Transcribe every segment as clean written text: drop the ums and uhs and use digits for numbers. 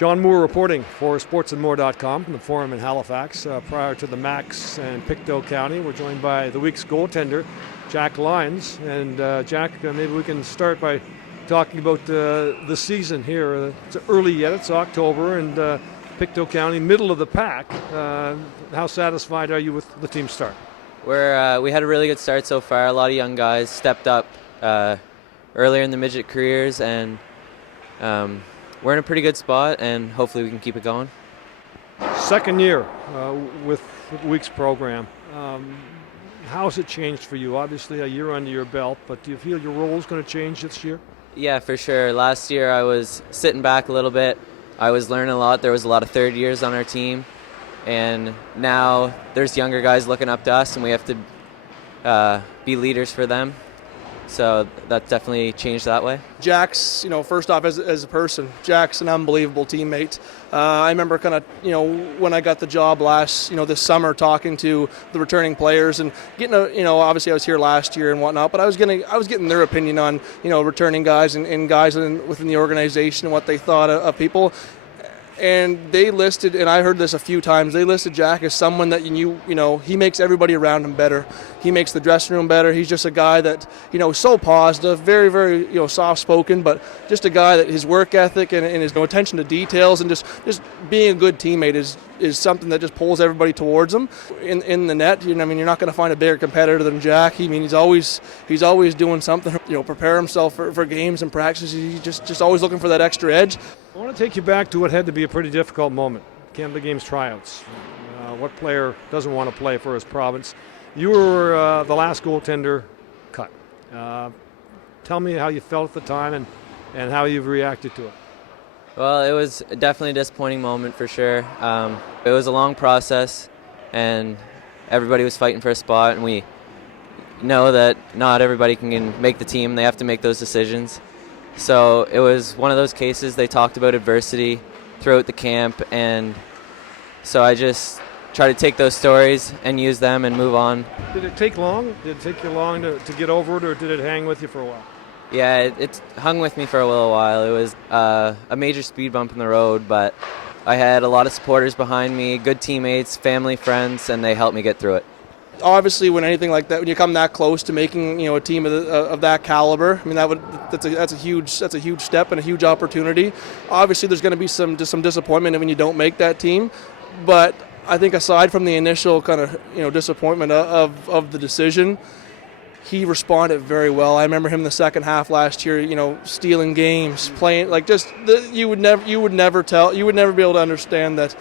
John Moore reporting for sportsandmore.com from the Forum in Halifax. Prior to the Max and Pictou County, we're joined by the week's goaltender, Jack Lynds. And Jack, maybe we can start by talking about the season here. It's early yet, it's October, and Pictou County, middle of the pack. How satisfied are you with the team's start? We had a really good start so far. A lot of young guys stepped up earlier in the midget careers, and we're in a pretty good spot, and hopefully we can keep it going. Second year with the week's program. How has it changed for you? Obviously a year under your belt, but do you feel your role is going to change this year? Yeah, for sure. Last year I was sitting back a little bit. I was learning a lot. There was a lot of third years on our team, and now there's younger guys looking up to us, and we have to be leaders for them. So that definitely changed that way. Jack's, first off, as a person, Jack's an unbelievable teammate. I remember kind of, when I got the job this summer, talking to the returning players and getting obviously I was here last year and whatnot, but I was getting their opinion on, returning guys and guys within the organization and what they thought of people. And they listed, and I heard this a few times, they listed Jack as someone that he makes everybody around him better. He makes the dressing room better. He's just a guy that, so positive, very, very, soft-spoken, but just a guy that his work ethic and his attention to details and just being a good teammate is something that just pulls everybody towards him. In the net, you're not going to find a bigger competitor than Jack. He's always doing something, prepare himself for games and practices. He's just always looking for that extra edge. I want to take you back to what had to be a pretty difficult moment, Canada Games tryouts. What player doesn't want to play for his province? You were the last goaltender cut. Tell me how you felt at the time and how you've reacted to it. Well, it was definitely a disappointing moment for sure. It was a long process, and everybody was fighting for a spot, and we know that not everybody can make the team. They have to make those decisions. So it was one of those cases. They talked about adversity throughout the camp, and so I just try to take those stories and use them and move on. Did it take long? Did it take you long to get over it, or did it hang with you for a while? Yeah, it hung with me for a little while. It was a major speed bump in the road, but I had a lot of supporters behind me, good teammates, family, friends, and they helped me get through it. Obviously, when anything like that, when you come that close to making a team of that caliber, I mean that's a huge step and a huge opportunity. Obviously, there's going to be some disappointment when you don't make that team, but I think aside from the initial kind of disappointment of the decision, he responded very well. I remember him in the second half last year, stealing games, playing you would never be able to understand that,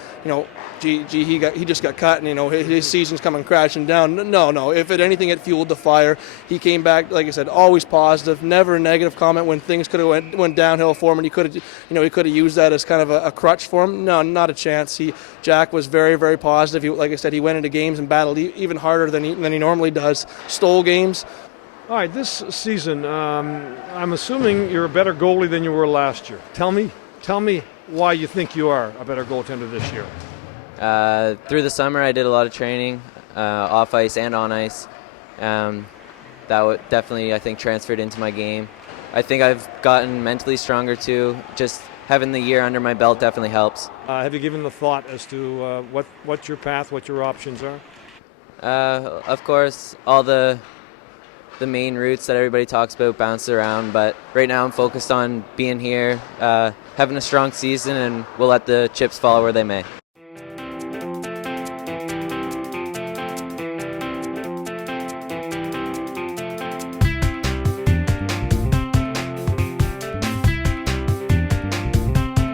he just got cut and his season's coming crashing down. No. If anything, it fueled the fire. He came back, like I said, always positive, never a negative comment when things could have went downhill for him, and he could have used that as kind of a crutch for him. No, not a chance. Jack was very, very positive. Like I said, he went into games and battled even harder than he normally does. Stole games. All right, this season, I'm assuming you're a better goalie than you were last year. Tell me why you think you are a better goaltender this year. Through the summer, I did a lot of training, off ice and on ice. That definitely, I think, transferred into my game. I think I've gotten mentally stronger too. Just having the year under my belt definitely helps. Have you given the thought as to what your path, what your options are? Of course, all the main routes that everybody talks about bounce around, but right now I'm focused on being here, having a strong season, and we'll let the chips fall where they may.